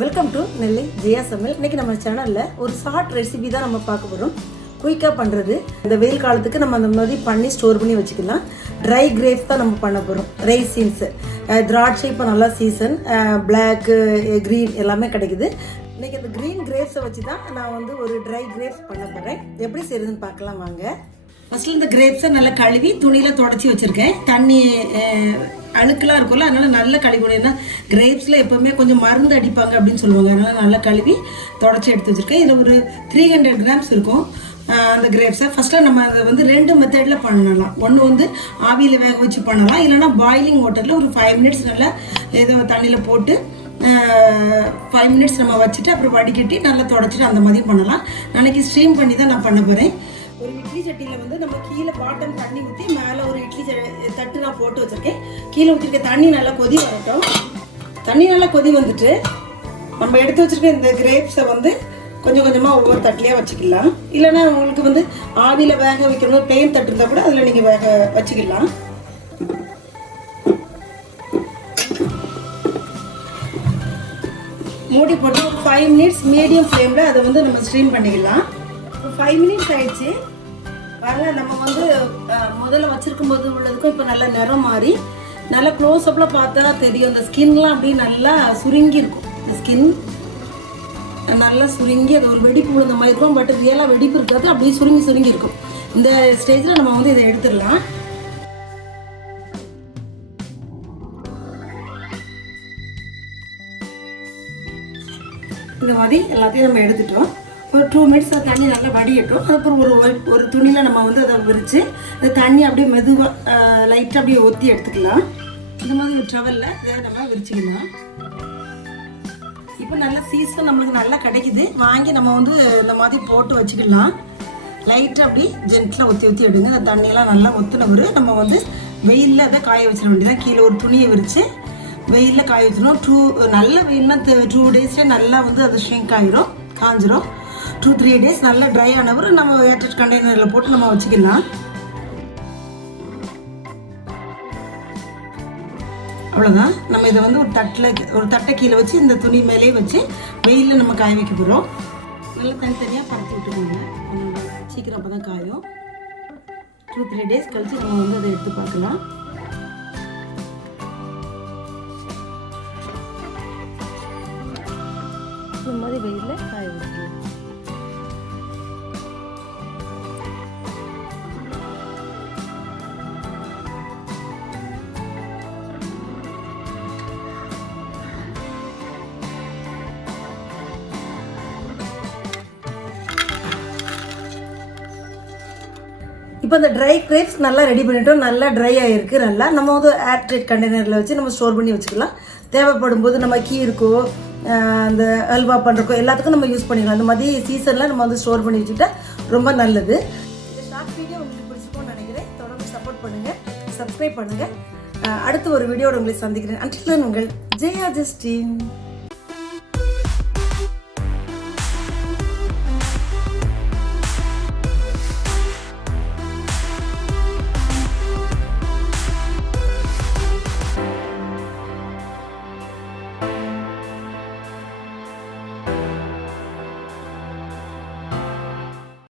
Welcome to நெல்லை ஜெயா சமையல். இன்றைக்கி நம்ம சேனலில் ஒரு ஷார்ட் ரெசிபி தான் நம்ம பார்க்க போகிறோம். குயிக்காக பண்ணுறது. இந்த வெயில் காலத்துக்கு நம்ம அந்த மாதிரி பண்ணி ஸ்டோர் பண்ணி வச்சுக்கலாம். ட்ரை கிரேப்ஸ் தான் நம்ம பண்ண போகிறோம். ரைசின்ஸு, திராட்சை இப்போ நல்லா சீசன், பிளாக்கு, க்ரீன் எல்லாமே கிடைக்குது. இன்றைக்கி அந்த க்ரீன் கிரேப்ஸை வச்சு தான் நான் வந்து ஒரு ட்ரை கிரேப்ஸ் பண்ண போகிறேன். எப்படி செய்கிறதுன்னு பார்க்கலாம் வாங்க. ஃபஸ்ட்டில் இந்த கிரேப்ஸை நல்லா கழுவி துணியில் தொடச்சி வச்சுருக்கேன். தண்ணி அழுக்கெலாம் இருக்கும்ல, அதனால் நல்லா கழுவி. ஏன்னா கிரேப்ஸில் எப்போவுமே கொஞ்சம் மருந்து அடிப்பாங்க அப்படின்னு சொல்லுவாங்க. அதனால் நல்லா கழுவி தொடச்சி எடுத்து வச்சுருக்கேன். இதில் ஒரு 300 கிராம்ஸ் இருக்கும் அந்த கிரேப்ஸை. ஃபஸ்ட்டாக நம்ம அதை வந்து 2 மெத்தடில் பண்ணலாம். ஒன்று வந்து ஆவியில் வேக வச்சு பண்ணலாம், இல்லைனா பாயிலிங் வாட்டரில் ஒரு 5 மினிட்ஸ் நல்லா ஏதோ தண்ணியில் போட்டு 5 மினிட்ஸ் நம்ம வச்சுட்டு அப்புறம் வடிகட்டி நல்லா தொடச்சிட்டு அந்த மாதிரியும் பண்ணலாம். நாளைக்கு ஸ்ட்ரீம் பண்ணி தான் நான் பண்ண போகிறேன். ஒரு இட்லி சட்டியில் வந்து நம்ம கீழே பாட்டம் தண்ணி ஊற்றி மேலே ஒரு இட்லி தட்டு நான் போட்டு வச்சுருக்கேன். கீழே ஊற்றிருக்க தண்ணி நல்லா கொதி வரட்டும். தண்ணி நல்லா கொதி வந்துட்டு நம்ம எடுத்து வச்சுருக்க இந்த கிரேப்ஸை வந்து கொஞ்சம் கொஞ்சமாக ஒவ்வொரு தட்டிலையாக வச்சுக்கலாம். இல்லைன்னா உங்களுக்கு வந்து ஆவியில் வேக வைக்கணும் பிளெயின் தட்டு இருந்தால் கூட அதில் நீங்கள் வேக வச்சுக்கலாம். மூடி போட்டு ஒரு 5 மினிட்ஸ் மீடியம் ஃப்ளேமில் அதை வந்து நம்ம ஸ்ட்ரீம் பண்ணிக்கலாம். 5 மினிட்ஸ் ஆயிடுச்சு பாருங்க. நம்ம வந்து முதல்ல வச்சிருக்கும் போது உள்ளதுக்கும் இப்போ நல்ல நிறம் மாறி நல்லா க்ளோஸ்அப்பில் பார்த்தா தெரியும். அந்த ஸ்கின்லாம் அப்படியே நல்லா சுருங்கி இருக்கும். இந்த ஸ்கின் நல்லா சுருங்கி அது ஒரு வெடிப்பு விழுந்த மாதிரி இருக்கும். பட் ரியலாக வெடிப்பு இருக்காது, அப்படியே சுருங்கி இருக்கும். இந்த ஸ்டேஜில் நம்ம வந்து இதை எடுத்துடலாம். இந்த மாதிரி எல்லாத்தையும் நம்ம எடுத்துட்டோம். ஒரு 2 மினிட்ஸ் அது தண்ணி நல்லா வடியட்டும். அதுக்கப்புறம் ஒரு துணியில் நம்ம வந்து அதை விரித்து அந்த தண்ணி அப்படியே மெதுவாக லைட்டாக அப்படியே ஒத்தி எடுத்துக்கலாம். இந்த மாதிரி ஒரு ட்ரவலில் இதை நம்ம விரிச்சிக்கலாம். இப்போ நல்ல சீசன் நம்மளுக்கு நல்லா கிடைக்குது. வாங்கி நம்ம வந்து இந்த மாதிரி போட்டு வச்சுக்கலாம். லைட்டாக அப்படி ஜென்ட்டில் ஒத்தி எடுங்க. அந்த தண்ணியெல்லாம் நல்லா ஒத்துனவர் நம்ம வந்து வெயிலில் அதை காய வச்சிட வேண்டியதான். கீழே ஒரு துணியை விரித்து வெயிலில் காய வச்சிடணும். நல்ல வெயில்னா 2 டேஸ்லேயே நல்லா வந்து அது ஷ்ரிங்க் ஆகிரும், காஞ்சிரும். 2-3 டேஸ் நல்லா ட்ரை ஆனவர் நம்ம ஏர்டைட் கண்டெய்னரில் போட்டு நம்ம வச்சுக்கலாம். அவ்வளோதான். நம்ம இதை வந்து ஒரு தட்டை கீழே வச்சு இந்த துணி மேலே வச்சு வெயிலில் நம்ம காய வைக்க போகிறோம். நல்லா தனித்தனியாக படுத்தி விட்டுக்கோங்க. சீக்கிரம் அப்போ தான் காயும். 2-3 டேஸ் கழித்து நம்ம வந்து அதை எடுத்து பார்க்கலாம். இந்த மாதிரி வெயிலில் காய வைக்கலாம். இப்போ இந்த ட்ரை கிரேப்ஸ் நல்லா ரெடி பண்ணிட்டோம். நல்லா ட்ரை ஆகிருக்கு. நல்லா நம்ம வந்து ஏர்டைட் கண்டெய்னரில் வச்சு நம்ம ஸ்டோர் பண்ணி வச்சுக்கலாம். தேவைப்படும் போது நம்ம கீருக்கோ அந்த அல்வா பண்ணுறக்கோ எல்லாத்துக்கும் நம்ம யூஸ் பண்ணிக்கலாம். அந்த மாதிரி சீசனில் நம்ம வந்து ஸ்டோர் பண்ணி வச்சுட்டா ரொம்ப நல்லது. இந்த ஷார்ட் வீடியோ உங்களுக்கு பிடிச்சிருக்கும்னு நினைக்கிறேன். தொடர்ந்து சப்போர்ட் பண்ணுங்கள், சப்ஸ்கிரைப் பண்ணுங்கள். அடுத்த ஒரு வீடியோட உங்களை சந்திக்கிறேன். அன்டில் தென் உங்கள் ஜெயா ஜஸ்டின்.